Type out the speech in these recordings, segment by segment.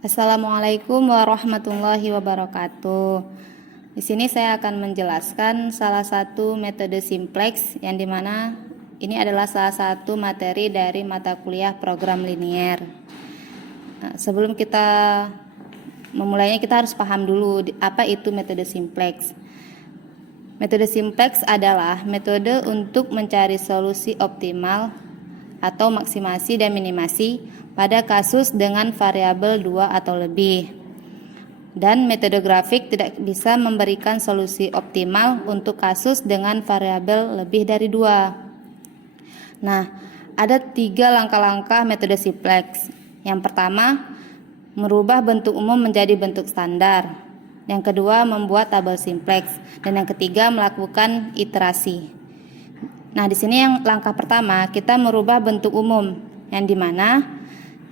Assalamualaikum warahmatullahi wabarakatuh. Di sini saya akan menjelaskan salah satu metode simplex yang dimana ini adalah salah satu materi dari mata kuliah program linier. Nah, sebelum kita memulainya kita harus paham dulu apa itu metode simplex. Metode simplex adalah metode untuk mencari solusi optimal atau maksimasi dan minimasi pada kasus dengan variabel 2 atau lebih. Dan metode grafik tidak bisa memberikan solusi optimal untuk kasus dengan variabel lebih dari 2. Nah, ada 3 langkah-langkah metode simplex. Yang pertama, merubah bentuk umum menjadi bentuk standar. Yang kedua, membuat tabel simplex. Dan yang ketiga, melakukan iterasi. Nah, di sini yang langkah pertama, kita merubah bentuk umum, yang dimana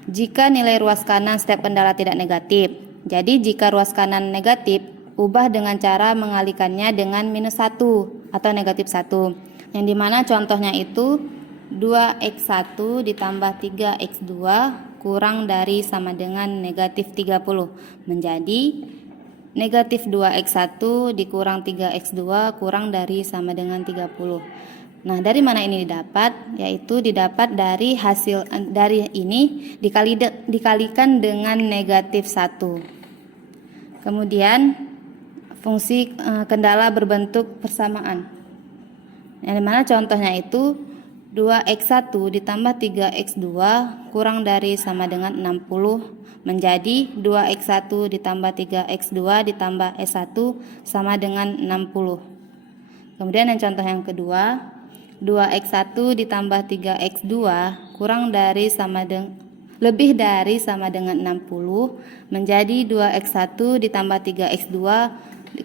jika nilai ruas kanan setiap kendala tidak negatif. Jadi jika ruas kanan negatif, ubah dengan cara mengalihkannya dengan -1 atau -1. Yang dimana contohnya itu 2x1 ditambah 3x2 kurang dari sama dengan -30 menjadi -2x1 dikurang 3x2 kurang dari sama dengan 30. Nah, dari mana ini didapat? Yaitu didapat dari hasil dari ini dikalikan dengan -1. Kemudian fungsi kendala berbentuk persamaan. Yang dimana contohnya itu 2x1 ditambah 3x2 kurang dari sama dengan 60 menjadi 2x1 ditambah 3x2 ditambah s1 sama dengan 60. Kemudian yang contoh yang kedua, 2x1 ditambah 3x2 kurang dari sama dengan lebih dari sama dengan 60 menjadi 2x1 ditambah 3x2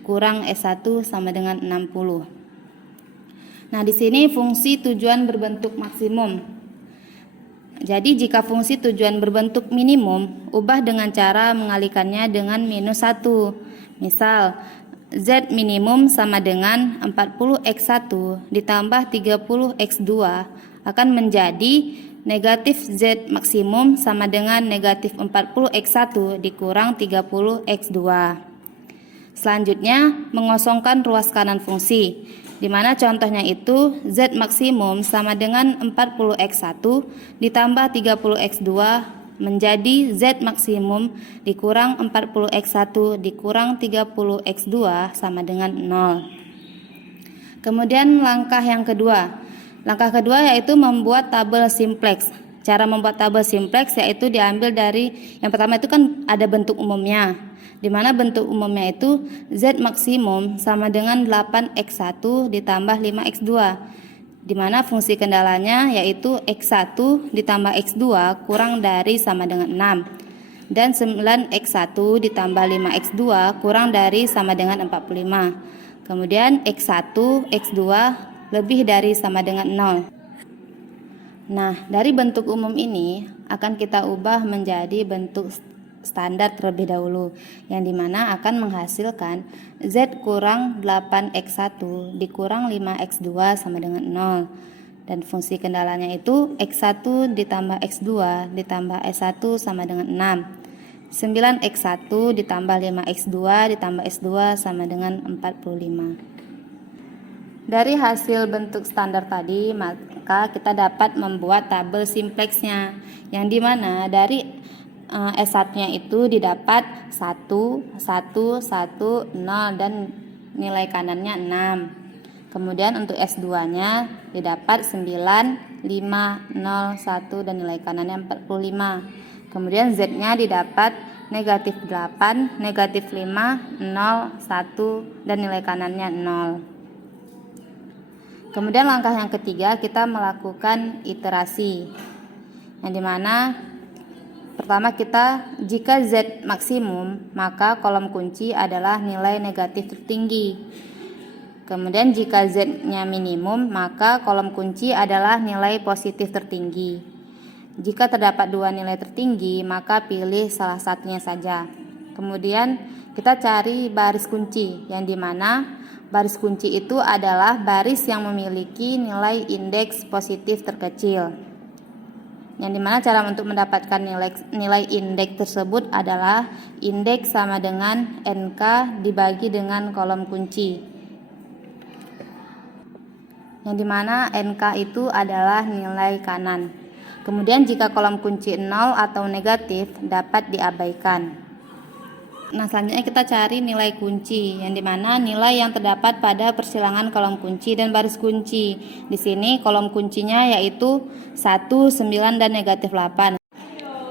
kurang s1 sama dengan 60. Nah, di sini fungsi tujuan berbentuk maksimum. Jadi jika fungsi tujuan berbentuk minimum, ubah dengan cara mengalihkannya dengan -1. Misal Z minimum sama dengan 40x1 ditambah 30x2 akan menjadi negatif Z maksimum sama dengan negatif 40x1 dikurang 30x2. Selanjutnya, mengosongkan ruas kanan fungsi, di mana contohnya itu Z maksimum sama dengan 40x1 ditambah 30x2 menjadi Z maksimum dikurang 40x1 dikurang 30x2 sama dengan 0. Kemudian langkah yang kedua. Langkah kedua yaitu membuat tabel simplex. Cara membuat tabel simplex yaitu diambil dari yang pertama itu kan ada bentuk umumnya. Di mana bentuk umumnya itu Z maksimum sama dengan 8x1 ditambah 5x2. Di mana fungsi kendalanya yaitu x1 ditambah x2 kurang dari sama dengan 6 dan 9x1 ditambah 5x2 kurang dari sama dengan 45. Kemudian x1, x2 lebih dari sama dengan 0. Nah, dari bentuk umum ini akan kita ubah menjadi bentuk standar terlebih dahulu, yang dimana akan menghasilkan Z kurang 8x1 dikurang 5x2 sama dengan 0. Dan fungsi kendalanya itu x1 ditambah x2 ditambah s1 sama dengan 6. 9x1 ditambah 5x2 ditambah s2 sama dengan 45. Dari hasil bentuk standar tadi, maka kita dapat membuat tabel simplexnya, yang dimana dari S1-nya itu didapat 1, 1, 1, 0 dan nilai kanannya 6. Kemudian untuk S2-nya didapat 9, 5, 0, 1 dan nilai kanannya 45. Kemudian Z-nya didapat negatif 8, negatif 5, 0, 1 dan nilai kanannya 0. Kemudian langkah yang ketiga kita melakukan iterasi, yang dimana pertama jika Z maksimum maka kolom kunci adalah nilai negatif tertinggi. Kemudian jika Z-nya minimum maka kolom kunci adalah nilai positif tertinggi. Jika terdapat dua nilai tertinggi maka pilih salah satunya saja. Kemudian kita cari baris kunci, yang dimana baris kunci itu adalah baris yang memiliki nilai indeks positif terkecil. yang dimana cara untuk mendapatkan nilai indeks tersebut adalah indeks sama dengan NK dibagi dengan kolom kunci, yang dimana NK itu adalah nilai kanan. Kemudian jika kolom kunci 0 atau negatif dapat diabaikan. Nah, selanjutnya kita cari nilai kunci, yang dimana nilai yang terdapat pada persilangan kolom kunci dan baris kunci. Di sini kolom kuncinya yaitu 1, 9, dan negatif 8.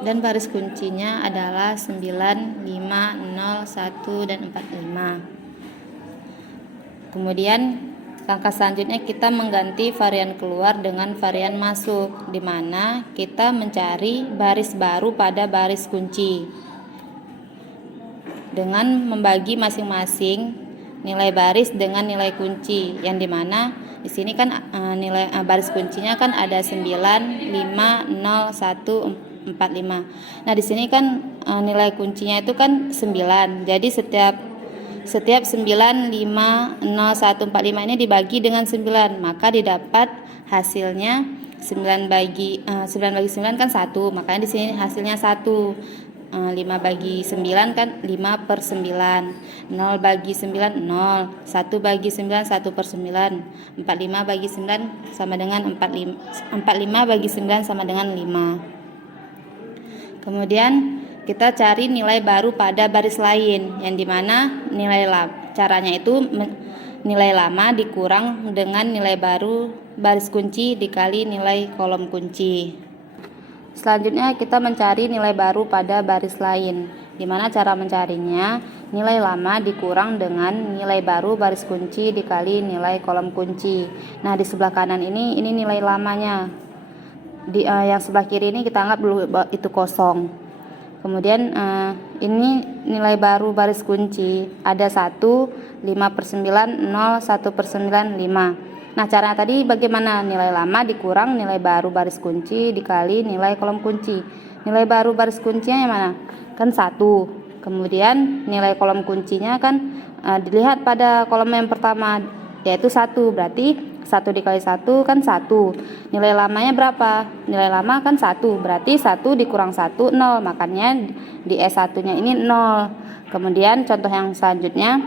Dan baris kuncinya adalah 9, 5, 0, 1, dan 45. Kemudian langkah selanjutnya kita mengganti varian keluar dengan varian masuk, di mana kita mencari baris baru pada baris kunci dengan membagi masing-masing nilai baris dengan nilai kunci, yang dimana di sini kan nilai baris kuncinya kan ada 9, 5, 0, 1, 45. Nah, di sini kan nilai kuncinya itu kan 9. Jadi setiap 9, 5, 0, 1, 45 ini dibagi dengan 9, maka didapat hasilnya 9 bagi 9 kan 1, makanya di sini hasilnya 1. 5 bagi 9 kan 5 per 9, 0 bagi 9 0, 1 bagi 9 1 per 9, 45 bagi 9 sama dengan 45 bagi 9 sama dengan 5. Kemudian kita cari nilai baru pada baris lain, yang dimana caranya itu nilai lama dikurang dengan nilai baru baris kunci dikali nilai kolom kunci. Selanjutnya kita mencari nilai baru pada baris lain, di mana cara mencarinya nilai lama dikurang dengan nilai baru baris kunci dikali nilai kolom kunci. Nah, di sebelah kanan ini nilai lamanya. Yang sebelah kiri ini kita anggap dulu itu kosong. Kemudian ini nilai baru baris kunci ada 1, 5 per 9, 0, 1 per 9, 5. Nah, cara tadi bagaimana? Nilai lama dikurang nilai baru baris kunci dikali nilai kolom kunci. Nilai baru baris kuncinya yang mana? Kan 1. Kemudian nilai kolom kuncinya kan dilihat pada kolom yang pertama, yaitu 1. Berarti 1 dikali 1 kan 1. Nilai lamanya berapa? Nilai lama kan 1. Berarti 1 dikurang 1, 0. Makanya di S1-nya ini 0. Kemudian contoh yang selanjutnya,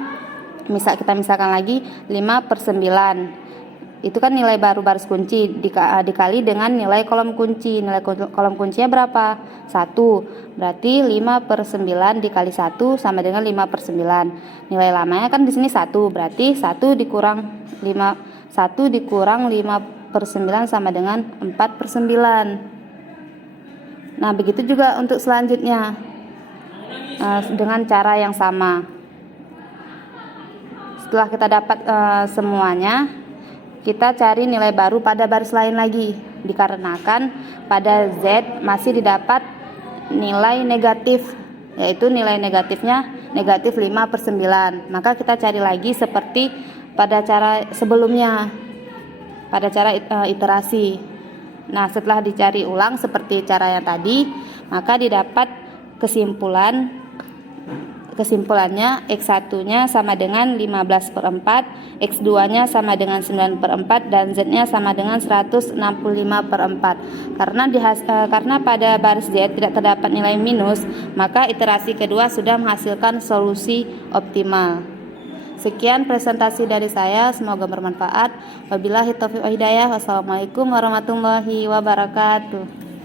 kita misalkan lagi 5 per 9. Itu kan nilai baru baris kunci dikali dengan nilai kolom kunci. Nilai kolom kuncinya berapa? 1. Berarti 5 per 9 dikali 1 sama dengan 5 per 9. Nilai lamanya kan di sini 1. Berarti 1 dikurang 5 per 9 sama dengan 4 per 9. Nah, begitu juga untuk selanjutnya dengan cara yang sama. Setelah kita dapat semuanya, kita cari nilai baru pada baris lain lagi, dikarenakan pada Z masih didapat nilai negatif, yaitu nilai negatifnya negatif 5 per 9. Maka kita cari lagi seperti pada cara sebelumnya, pada cara iterasi. Nah, setelah dicari ulang seperti cara yang tadi, maka didapat kesimpulannya X1-nya sama dengan 15 per 4, X2-nya sama dengan 9 per 4, dan Z-nya sama dengan 165 per 4. Karena pada baris Z tidak terdapat nilai minus, maka iterasi kedua sudah menghasilkan solusi optimal. Sekian presentasi dari saya, semoga bermanfaat. Wabillahi taufiq wal hidayah. Wassalamualaikum warahmatullahi wabarakatuh.